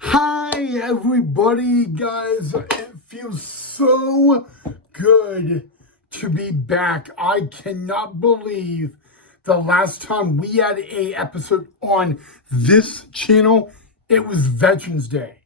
Hi everybody, guys. It feels so good to be back. I cannot believe the last time we had a episode on this channel, it was Veterans Day.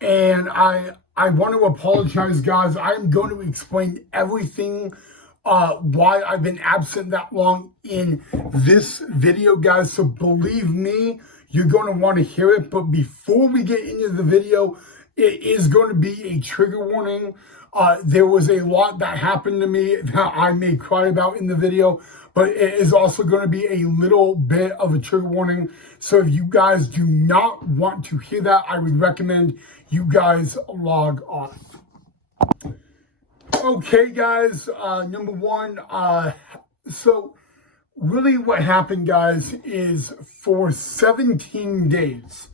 And I want to apologize, guys. I'm going to explain everything why I've been absent that long in this video, guys. So believe me, you're going to want to hear it. But before we get into the video, it is going to be a trigger warning. There was a lot that happened to me that I may cry about in the video, but it is also going to be a little bit of a trigger warning. So if you guys do not want to hear that, I would recommend you guys log off. Okay, guys, number one, so really what happened, guys, is for 17 days,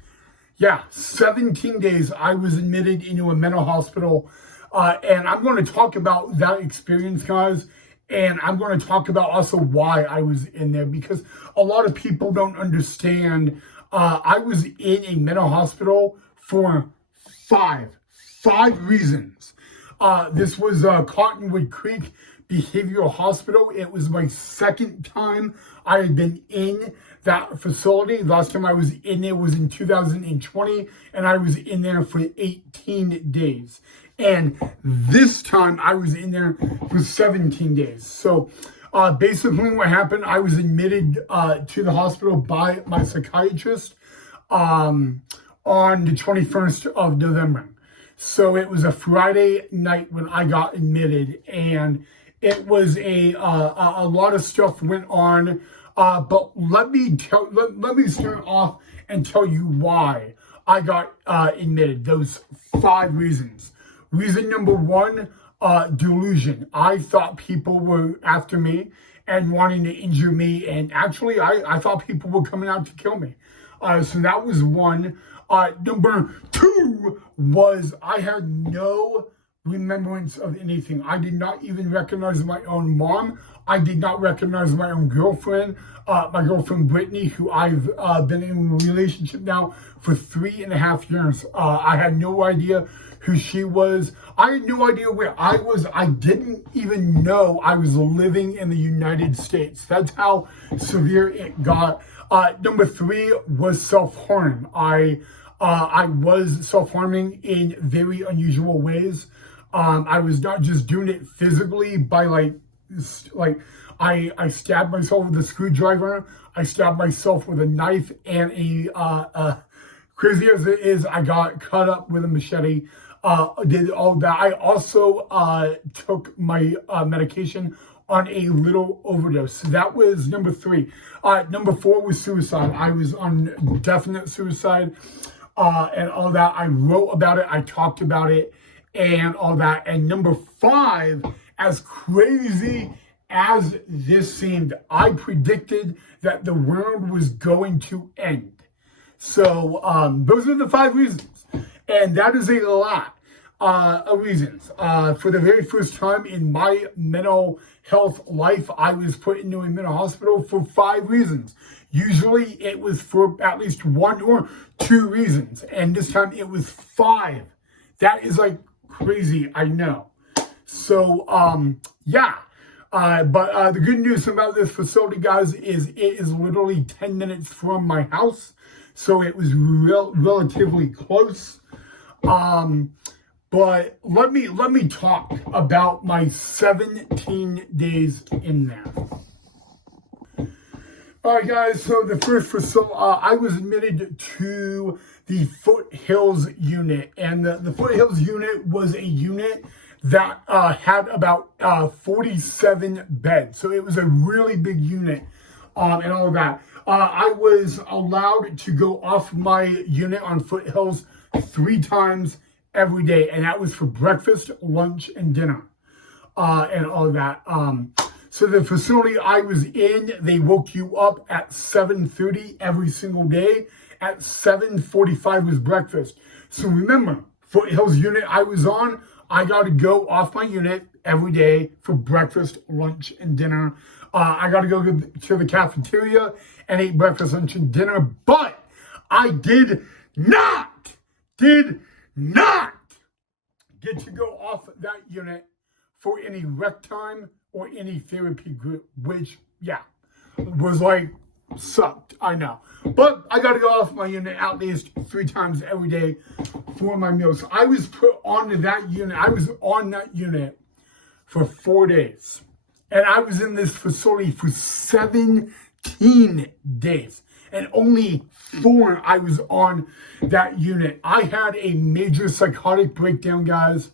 17 days, I was admitted into a mental hospital, and I'm going to talk about that experience, guys, and I'm going to talk about also why I was in there, because a lot of people don't understand. I was in a mental hospital for five reasons. This was Cottonwood Creek Behavioral Hospital. It was my second time I had been in that facility. The last time I was in there was in 2020, and I was in there for 18 days. And this time I was in there for 17 days. So basically what happened, I was admitted to the hospital by my psychiatrist on the 21st of November. So it was a Friday night when I got admitted, and it was a lot of stuff went on. But let me start off and tell you why I got admitted. Those 5 reasons. Reason number 1, delusion. I thought people were after me and wanting to injure me, and actually I thought people were coming out to kill me. So that was 1. Number 2 was I had no remembrance of anything. I did not even recognize my own mom. I did not recognize my own girlfriend, my girlfriend Brittany, who I've been in a relationship now for 3.5 years. I had no idea who she was. I had no idea where I was. I didn't even know I was living in the United States. That's how severe it got. Number 3 was self-harm. I was self-harming in very unusual ways. I was not just doing it physically by like I stabbed myself with a screwdriver. I stabbed myself with a knife, and crazy as it is, I got cut up with a machete. Did all that. I also took my medication on a little overdose. So that was number 3. Number 4 was suicide. I was on definite suicide and all that. I wrote about it. I talked about it and all that. And number 5, as crazy as this seemed, I predicted that the world was going to end. So those are the 5 reasons. And that is a lot of reasons. For the very first time in my mental health life, I was put into a mental hospital for 5 reasons. Usually it was for at least 1 or 2 reasons. And this time it was 5. That is like crazy, I know. So, but the good news about this facility, guys, is it is literally 10 minutes from my house. So it was relatively close. But let me talk about my 17 days in there. All right, guys, so the first facility, I was admitted to the Foothills unit, and the Foothills unit was a unit that had about 47 beds. So it was a really big unit and all of that. I was allowed to go off my unit on Foothills 3 times every day, and that was for breakfast, lunch, and dinner and all of that. So the facility I was in, they woke you up at 7:30 every single day. At 7:45 was breakfast. So remember, Foothills unit I was on, I got to go off my unit every day for breakfast, lunch, and dinner. I got to go to the cafeteria and eat breakfast, lunch, and dinner. But I did not did not get to go off that unit for any rec time or any therapy group, which, yeah, was like, sucked, I know. But I got to go off my unit at least 3 times every day for my meals. So I was put onto that unit. I was on that unit for 4 days. And I was in this facility for 17 days. And only 4 I was on that unit. I had a major psychotic breakdown, guys,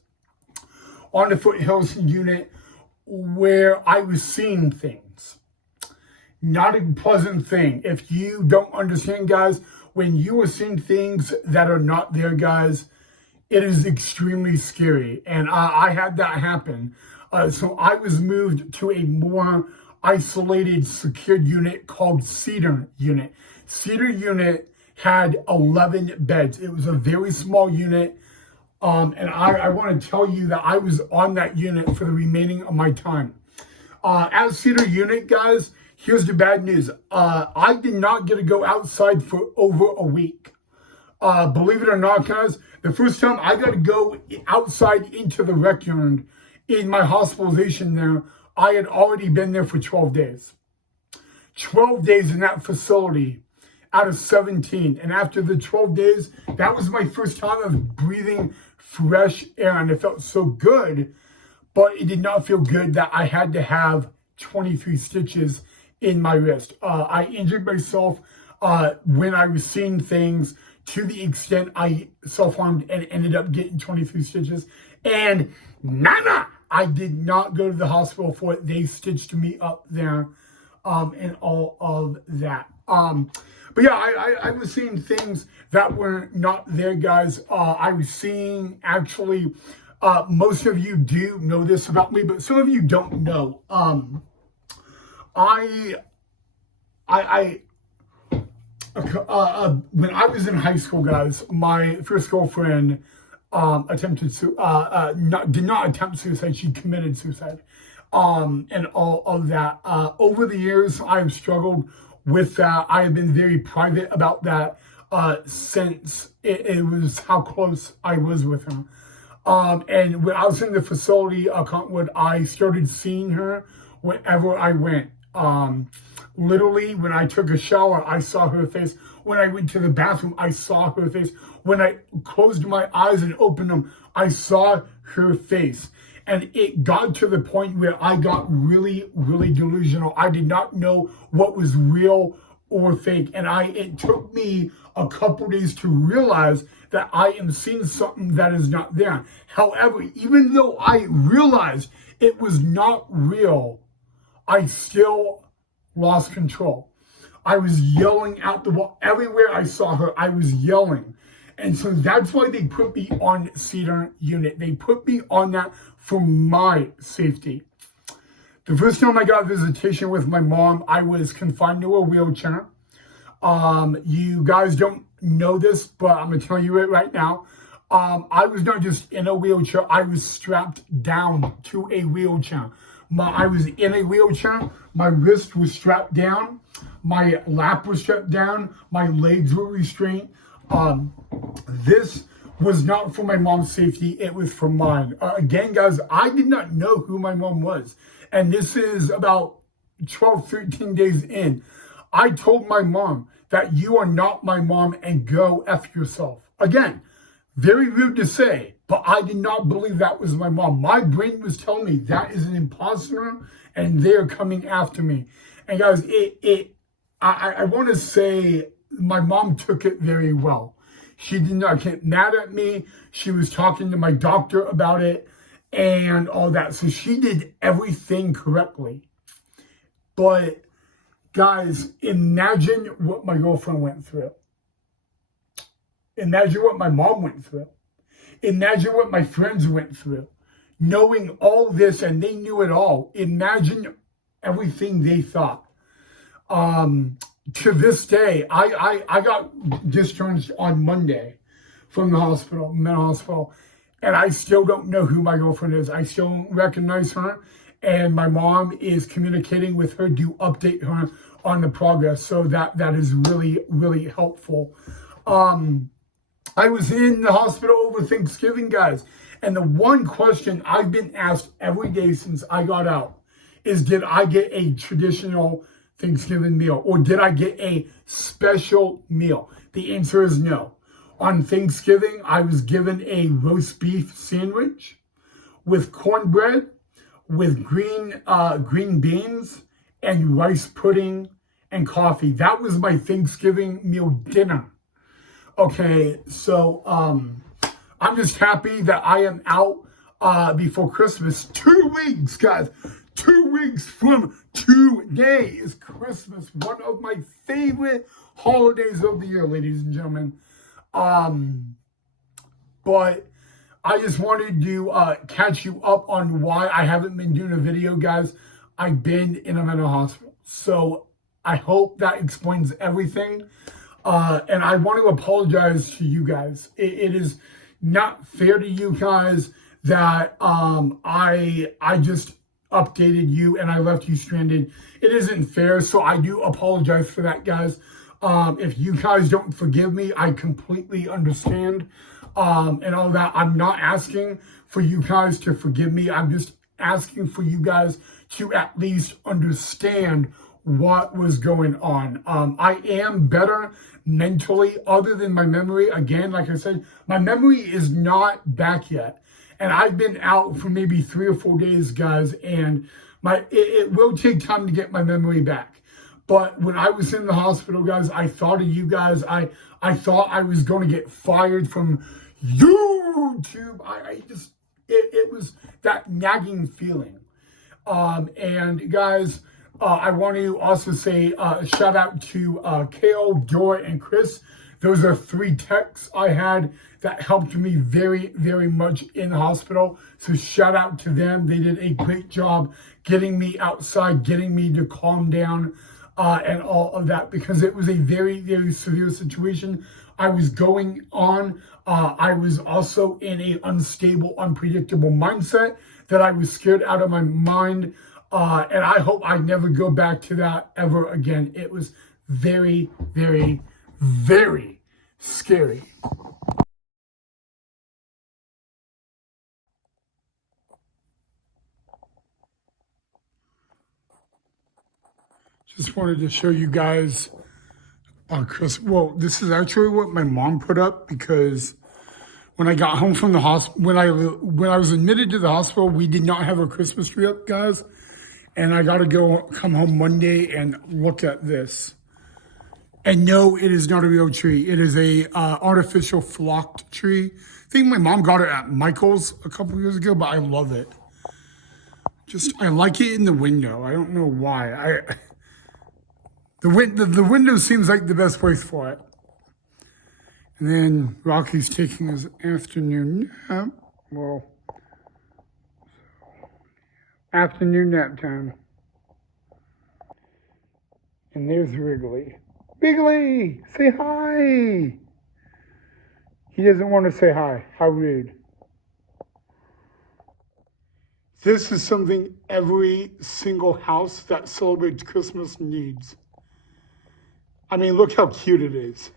on the Foothills unit where I was seeing things. Not a pleasant thing. If you don't understand, guys, when you are seeing things that are not there, guys, it is extremely scary. And I had that happen. So I was moved to a more isolated, secured unit called Cedar Unit. Cedar Unit had 11 beds. It was a very small unit. And I want to tell you that I was on that unit for the remaining of my time. At Cedar Unit, guys, here's the bad news. I did not get to go outside for over a week. Believe it or not, guys, the first time I got to go outside into the rec yard in my hospitalization there, I had already been there for 12 days. 12 days in that facility out of 17. And after the 12 days, that was my first time of breathing fresh air. And it felt so good, but it did not feel good that I had to have 23 stitches in my wrist. I injured myself when I was seeing things to the extent I self-harmed and ended up getting 23 stitches. And I did not go to the hospital for it. They stitched me up there and all of that. But yeah, I was seeing things that were not there, guys. I was seeing, actually, most of you do know this about me, but some of you don't know. When I was in high school, guys, my first girlfriend did not attempt suicide. She committed suicide, and all of that. Over the years, I have struggled with that. I have been very private about that since it was how close I was with her. And when I was in the facility, Cottonwood, I started seeing her wherever I went. Literally, when I took a shower, I saw her face. When I went to the bathroom, I saw her face. When I closed my eyes and opened them, I saw her face. And it got to the point where I got really, really delusional. I did not know what was real or fake. And it took me a couple days to realize that I am seeing something that is not there. However, even though I realized it was not real, I still lost control. I was yelling out the wall. Everywhere I saw her, I was yelling. And so that's why they put me on Cedar Unit. They put me on that for my safety. The first time I got visitation with my mom, I was confined to a wheelchair. You guys don't know this, but I'm going to tell you it right now. I was not just in a wheelchair. I was strapped down to a wheelchair. I was in a wheelchair. My wrist was strapped down. My lap was strapped down. My legs were restrained. This was not for my mom's safety. It was for mine. Again, guys, I did not know who my mom was. And this is about 12, 13 days in. I told my mom that you are not my mom and go F yourself. Again, very rude to say, but I did not believe that was my mom. My brain was telling me that is an imposter and they're coming after me. And guys, I want to say my mom took it very well. She did not get mad at me. She was talking to my doctor about it and all that. So she did everything correctly. But guys, imagine what my girlfriend went through. Imagine what my mom went through. Imagine what my friends went through. Knowing all this, and they knew it all. Imagine everything they thought. To this day, I got discharged on Monday from the hospital, mental hospital, and I still don't know who my girlfriend is. I still don't recognize her, and my mom is communicating with her to update her on the progress, so that is really, really helpful. I was in the hospital over Thanksgiving, guys. And the one question I've been asked every day since I got out is, did I get a traditional Thanksgiving meal or did I get a special meal? The answer is no. On Thanksgiving, I was given a roast beef sandwich with cornbread, with green beans, and rice pudding and coffee. That was my Thanksgiving meal dinner. Okay, so I'm just happy that I am out before Christmas. 2 weeks, guys. 2 weeks from today is Christmas. One of my favorite holidays of the year, ladies and gentlemen. But I just wanted to catch you up on why I haven't been doing a video, guys. I've been in a mental hospital. So I hope that explains everything. And I want to apologize to you guys. It is not fair to you guys that I just updated you and I left you stranded. It isn't fair, so I do apologize for that, guys. If you guys don't forgive me, I completely understand. And all that. I'm not asking for you guys to forgive me. I'm just asking for you guys to at least understand what was going on. I am better mentally, other than my memory. Again, like I said, my memory is not back yet. And I've been out for maybe 3 or 4 days, guys, and it will take time to get my memory back. But when I was in the hospital, guys, I thought of you guys. I thought I was going to get fired from YouTube. It was that nagging feeling. And guys, I want to also say shout out to Kale, Dora, and Chris. Those are 3 techs I had that helped me very, very much in the hospital. So shout out to them. They did a great job getting me outside, getting me to calm down, and all of that, because it was a very, very severe situation I was going on. I was also in an unstable, unpredictable mindset that I was scared out of my mind. And I hope I never go back to that ever again. It was very, very, very scary. Just wanted to show you guys well, this is actually what my mom put up, because when I got home from the hospital, when I was admitted to the hospital, we did not have a Christmas tree up, guys. And I got to come home Monday and look at this. And no, it is not a real tree. It is a artificial flocked tree. I think my mom got it at Michael's a couple years ago, but I love it. I like it in the window. I don't know why. The window seems like the best place for it. And then Rocky's taking his afternoon nap. Well, afternoon nap time. And there's Wrigley. Wrigley, say hi. He doesn't want to say hi. How rude. This is something every single house that celebrates Christmas needs. I mean, look how cute it is.